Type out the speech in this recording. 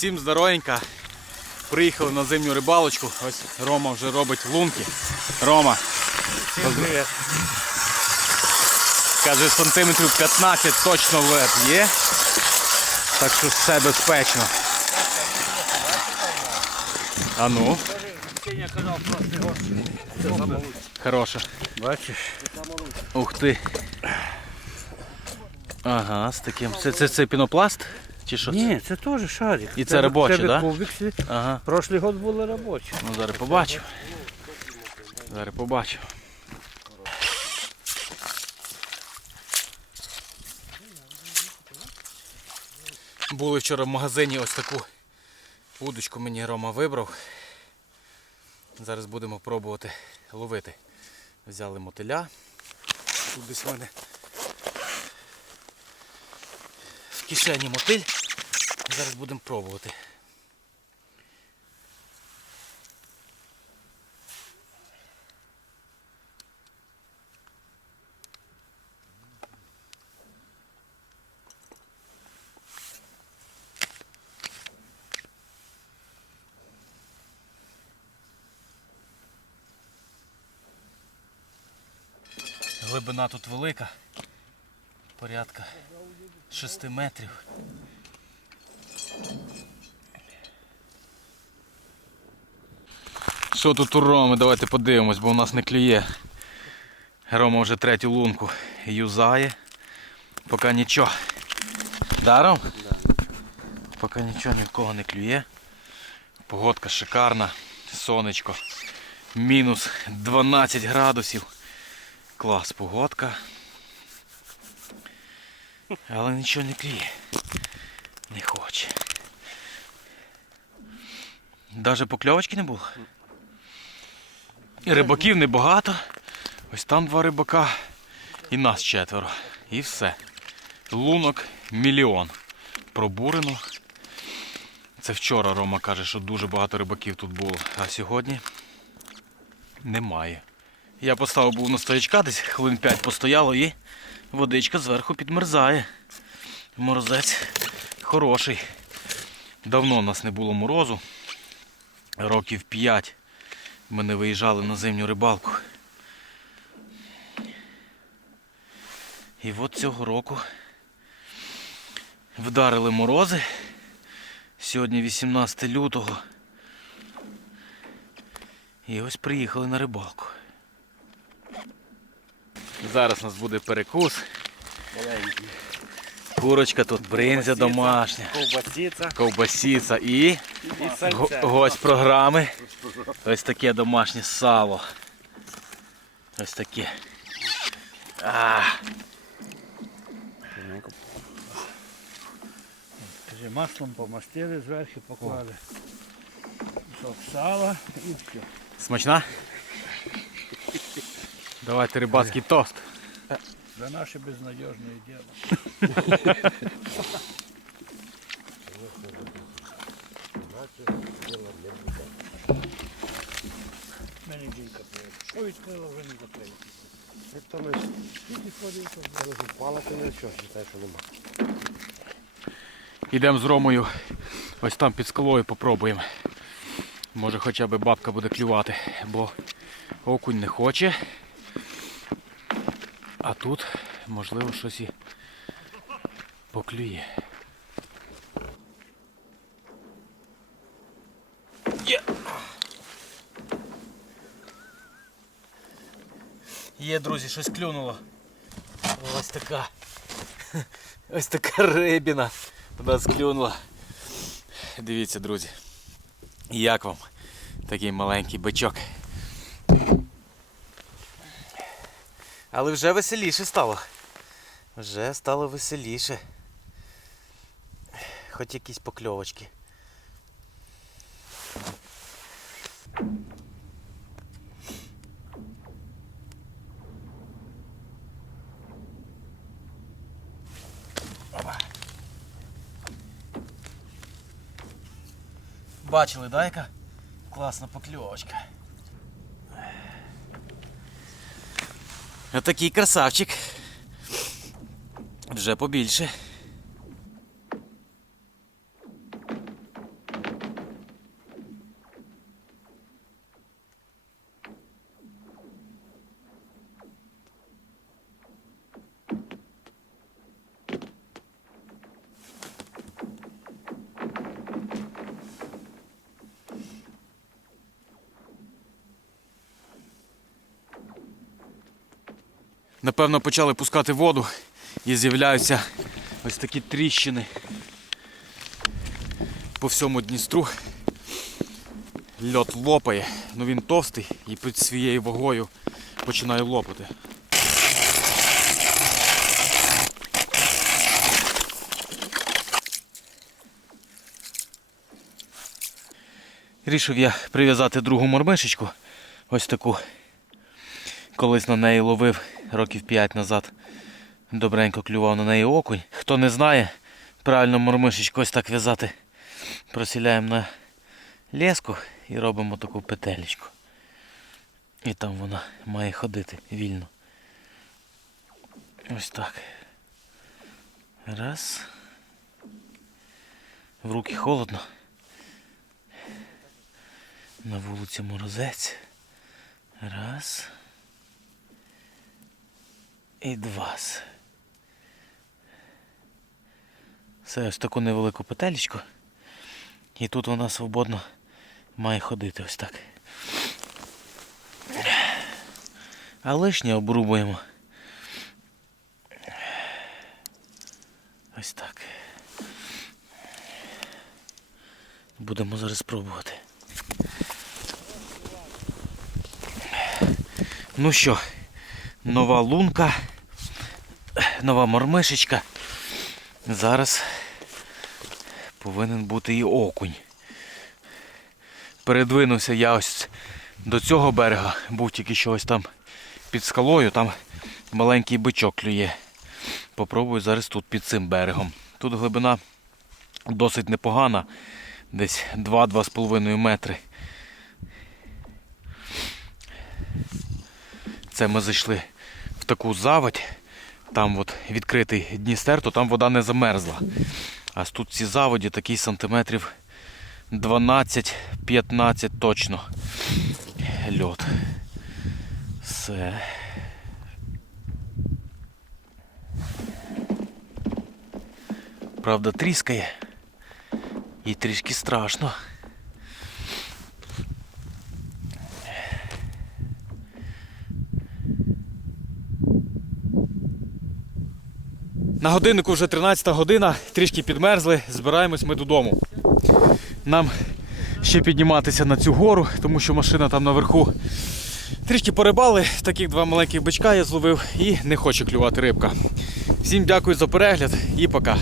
Всім здоровенька. Приїхали на зимню рибалочку. Ось Рома вже робить лунки. Рома. Всім привіт. Каже, сантиметрів 15 точно лед є. Так що все безпечно. А ну, хороше. Бачиш? Ух ти. Ага, з таким. Це, це, це пінопласт? Чи що це? Ні, це теж шарик. І це робоче, тебе да? кубикси. Ага. Прошлий год були робочі. Ну зараз побачимо. Зараз побачимо. Були вчора в магазині ось таку удочку мені Рома вибрав. Зараз будемо пробувати ловити. Взяли мотиля. Тут десь в мене в кишені мотиль. Зараз будемо пробувати. Глибина тут велика, порядка 6 метрів. Що тут у Роми? Давайте подивимось, бо у нас не клює. Рома вже третю лунку юзає. Поки нічого. Даром? Поки нічого ні в кого не клює. Погодка шикарна, сонечко. Мінус 12 градусів. Клас, погодка. Але нічого не клює. Не хоче. Даже покльовочки не було. Рибаків небагато. Ось там два рибака і нас четверо. І все. Лунок мільйон. Пробурено. Це вчора Рома каже, що дуже багато рибаків тут було. А сьогодні немає. Я поставив був на стоячка, десь хвилин 5 постояло і водичка зверху підмерзає. Морозець хороший. Давно у нас не було морозу. Років 5 ми не виїжджали на зимню рибалку. І от цього року вдарили морози. Сьогодні 18 лютого. І ось приїхали на рибалку. Зараз у нас буде перекус. Маленький. Курочка тут, бринзя домашня, Ковбасиця ковбасіця і і гость програми. Ось таке домашнє сало. Ось таке. А, маслом помастили, зверху поклали. Кусок сала і все. смачна? Давайте рибацький тост. За наше безнадежне діло. Мене жінка пила. Що відкрила, вже не закрила. Ніхто не Тільки ходив, то зараз палати не що, вважає, що нема. Йдемо з Ромою. Ось там під скалою попробуємо. Може хоча б бабка буде клювати, бо окунь не хоче. А тут, можливо, щось і поклює. Є! Є, друзі, щось клюнуло. Ось така. Ось така рибіна у нас клюнула. Дивіться, друзі. Як вам такий маленький бичок? Але вже веселіше стало. Вже стало веселіше. Хоч якісь покльовочки. Бачили, да, яка класна покльовочка. Отакий красавчик. Вже побільше. Напевно, почали пускати воду і з'являються ось такі тріщини по всьому Дністру. Льот лопає, ну він товстий і під своєю вагою починає лопати. Рішив я прив'язати другу мормишечку, ось таку. Колись на неї ловив років 5 назад. Добренько клював на неї окунь. Хто не знає, правильно мормишечку ось так в'язати. Просіляємо на леску і робимо таку петелечку. І там вона має ходити вільно. Ось так. Раз. В руки холодно. На вулиці морозець. Раз. І два. Це ось таку невелику петелечку. І тут вона свободно має ходити ось так. А лишнє обрубуємо. Ось так. Будемо зараз пробувати. Ну що, нова лунка, нова мормишечка. Зараз повинен бути і окунь. Передвинувся я ось до цього берега, був тільки що ось там під скалою, там маленький бичок клює. Попробую зараз тут під цим берегом. Тут глибина досить непогана, десь 2-2,5 метри. Це ми зайшли в таку заводь, там от відкритий Дністер, то там вода не замерзла. А тут ці заводі такий сантиметрів 12-15 точно. Льот. Все. Правда, тріскає. І трішки страшно. На годиннику вже 13 година, трішки підмерзли, збираємось ми додому. Нам ще підніматися на цю гору, тому що машина там наверху. Трішки порибали, таких два маленьких бичка я зловив і не хоче клювати рибка. Всім дякую за перегляд і пока.